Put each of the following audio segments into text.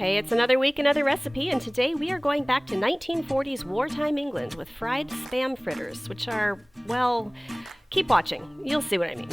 Hey, it's another week, another recipe, and today we are going back to 1940s wartime England with fried spam fritters, which are, well, keep watching. You'll see what I mean.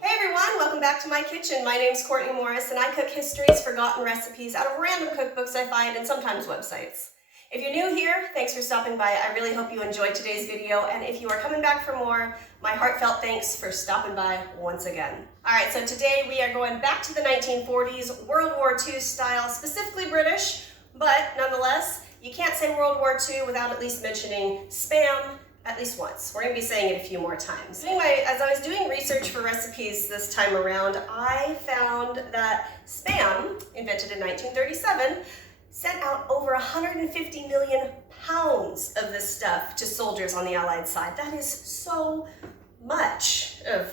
Hey everyone, welcome back to my kitchen. My name's Courtney Morris, and I cook history's forgotten recipes out of random cookbooks I find and sometimes websites. If you're new here, thanks for stopping by. I really hope you enjoyed today's video, and if you are coming back for more, my heartfelt thanks for stopping by once again. Alright, so today we are going back to the 1940s, World War II style, specifically British, but nonetheless, you can't say World War II without at least mentioning Spam at least once. We're going to be saying it a few more times. Anyway, as I was doing research for recipes this time around, I found that Spam, invented in 1937, sent out over 150 million pounds of this stuff to soldiers on the Allied side. That is so much of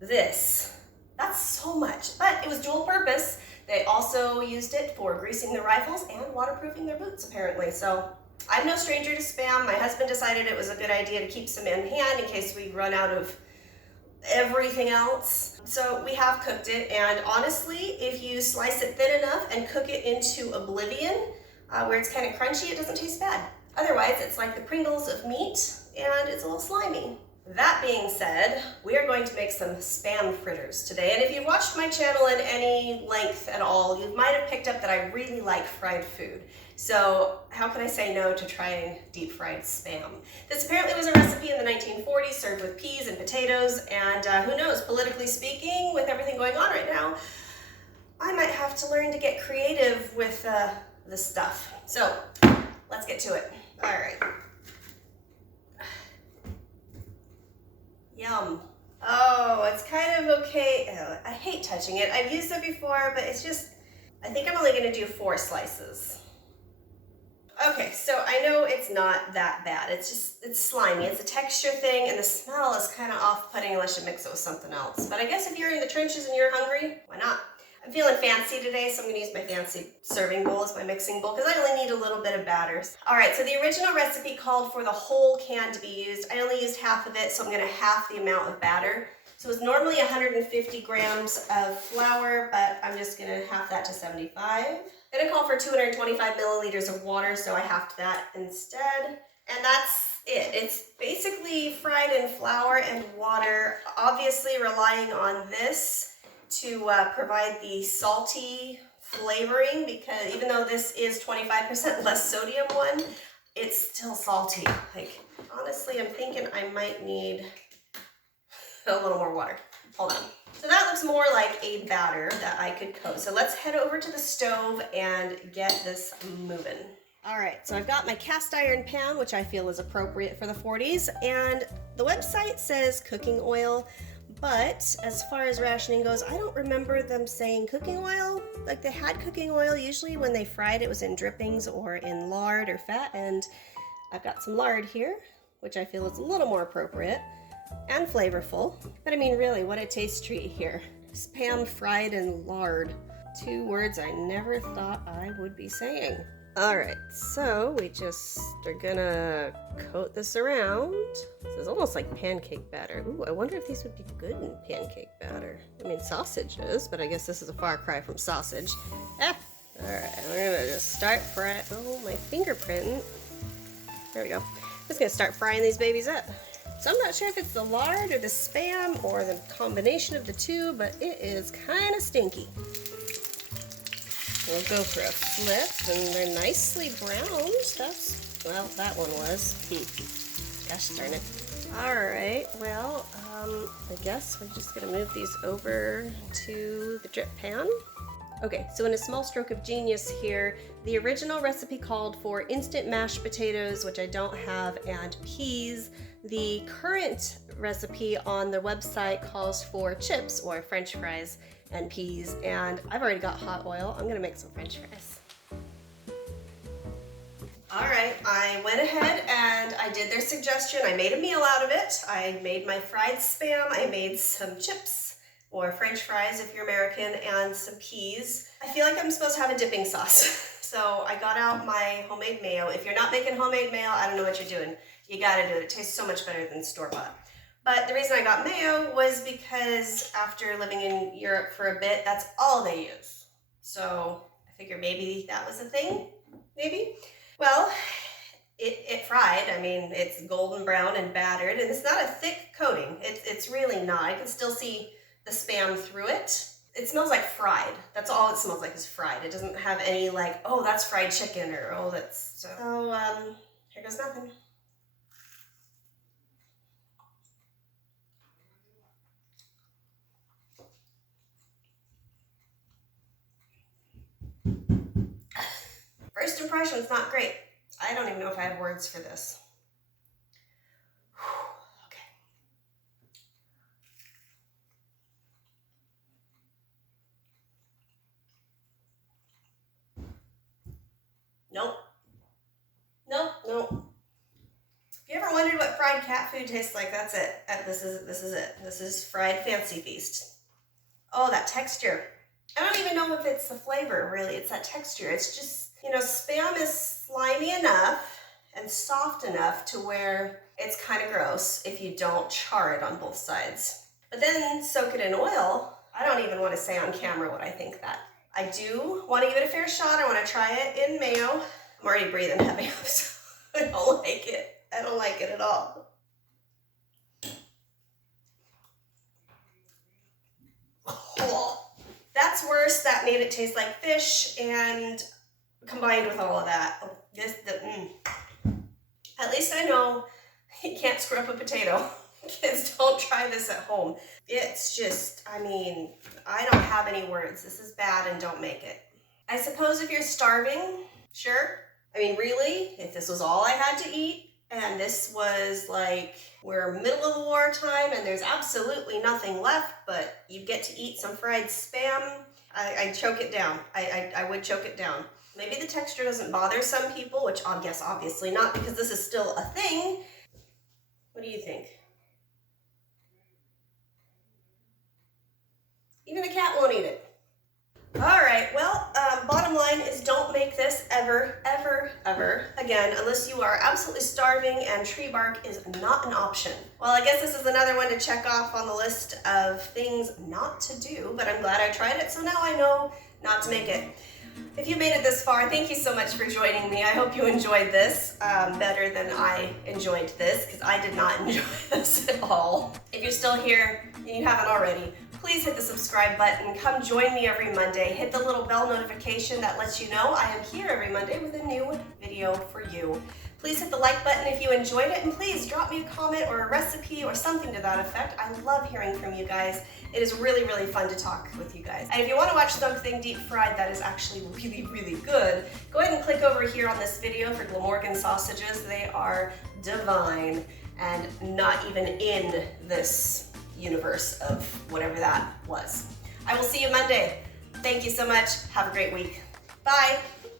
this. That's so much. But it was dual purpose. They also used it for greasing their rifles and waterproofing their boots, apparently. So I'm no stranger to Spam. My husband decided it was a good idea to keep some in hand in case we run out of everything else. So we have cooked it, and honestly, if you slice it thin enough and cook it into oblivion, where it's kind of crunchy, it doesn't taste bad. Otherwise, it's like the Pringles of meat, and it's a little slimy. That being said, we are going to make some spam fritters today, and if you've watched my channel in any length at all, you might have picked up that I really like fried food. So how can I say no to trying deep fried spam? This apparently was a recipe in the 1940s, served with peas and potatoes, and who knows, politically speaking, with everything going on right now, I might have to learn to get creative with this stuff. So let's get to it. All right. Yum. Oh, it's kind of okay. I hate touching it. I've used it before, but it's just, I think I'm only gonna do 4 slices. Okay, so I know it's not that bad. It's slimy. It's a texture thing, and the smell is kind of off-putting unless you mix it with something else. But I guess if you're in the trenches and you're hungry, why not? I'm feeling fancy today, so I'm gonna use my fancy serving bowl as my mixing bowl because I only need a little bit of batter. All right, so the original recipe called for the whole can to be used. I only used half of it, so I'm gonna half the amount of batter. So it's normally 150 grams of flour, but I'm just gonna half that to 75. I'm gonna call for 225 milliliters of water, so I halved that instead. And that's it. It's basically fried in flour and water, obviously relying on this to provide the salty flavoring, because even though this is 25% less sodium one, it's still salty. Like, honestly, I'm thinking I might need a little more water. Hold on. So that looks more like a batter that I coat. So let's head over to the stove and get this moving. All right, so I've got my cast iron pan, which I feel is appropriate for the 40s, and the website says cooking oil, but as far as rationing goes, I don't remember them saying cooking oil. Like, they had cooking oil usually when they fried it was in drippings or in lard or fat, and I've got some lard here, which I feel is a little more appropriate and flavorful. But I mean, really, what a taste treat here. Spam fried in lard. 2 words I never thought I would be saying. All right, so we just are gonna coat this around. This is almost like pancake batter. Ooh, I wonder if these would be good in pancake batter. I mean, sausage is, but I guess this is a far cry from sausage. All right, we're gonna just start frying. Oh, my fingerprint. There we go. Just gonna start frying these babies up. So I'm not sure if it's the lard or the spam or the combination of the two, but it is kind of stinky. We'll go for a flip, and they're nicely browned. Well, that one was. Gosh darn it. All right, well, I guess we're just gonna move these over to the drip pan. Okay, so in a small stroke of genius here, the original recipe called for instant mashed potatoes, which I don't have, and peas. The current recipe on the website calls for chips or French fries and peas, and I've already got hot oil. I'm gonna make some French fries. All right, I went ahead and I did their suggestion. I made a meal out of it. I made my fried spam. I made some chips or French fries if you're American, and some peas. I feel like I'm supposed to have a dipping sauce. So I got out my homemade mayo. If you're not making homemade mayo, I don't know what you're doing. You gotta do it. It tastes so much better than store-bought. But the reason I got mayo was because after living in Europe for a bit, that's all they use. So I figured maybe that was a thing, maybe. Well, it fried. I mean, it's golden brown and battered, and it's not a thick coating. It's really not. I can still see the Spam through it. It smells like fried. That's all it smells like is fried. It doesn't have any like, oh, that's fried chicken, or oh, that's so. Here goes nothing. First impression's not great. I don't even know if I have words for this. Nope. Nope, nope. If you ever wondered what fried cat food tastes like, that's it. This is it. This is fried Fancy Feast. Oh, that texture. I don't even know if it's the flavor, really. It's that texture. It's just, you know, Spam is slimy enough and soft enough to where it's kind of gross if you don't char it on both sides. But then soak it in oil. I don't even want to say on camera what I think that. I do want to give it a fair shot. I want to try it in mayo. I'm already breathing heavy, so I don't like it. I don't like it at all. Oh, that's worse. That made it taste like fish, and combined with all of that, at least I know you can't screw up a potato. Kids, don't try this at home. It's just, I mean, I don't have any words. This is bad, and don't make it. I suppose if you're starving, sure. I mean, really, if this was all I had to eat, and this was like, we're middle of the war time and there's absolutely nothing left, but you get to eat some fried Spam, I'd choke it down. I would choke it down. Maybe the texture doesn't bother some people, which I guess obviously not, because this is still a thing. What do you think? Even the cat won't eat it. All right, well, bottom line is don't make this ever, ever, ever again, unless you are absolutely starving and tree bark is not an option. Well, I guess this is another one to check off on the list of things not to do, but I'm glad I tried it, so now I know not to make it. If you made it this far, thank you so much for joining me. I hope you enjoyed this better than I enjoyed this, because I did not enjoy this at all. If you're still here and you haven't already, please hit the subscribe button. Come join me every Monday. Hit the little bell notification that lets you know I am here every Monday with a new video for you. Please hit the like button if you enjoyed it, and please drop me a comment or a recipe or something to that effect. I love hearing from you guys. It is really, really fun to talk with you guys. And if you want to watch something deep fried that is actually really, really good, go ahead and click over here on this video for Glamorgan sausages. They are divine and not even in this universe of whatever that was. I will see you Monday. Thank you so much. Have a great week. Bye.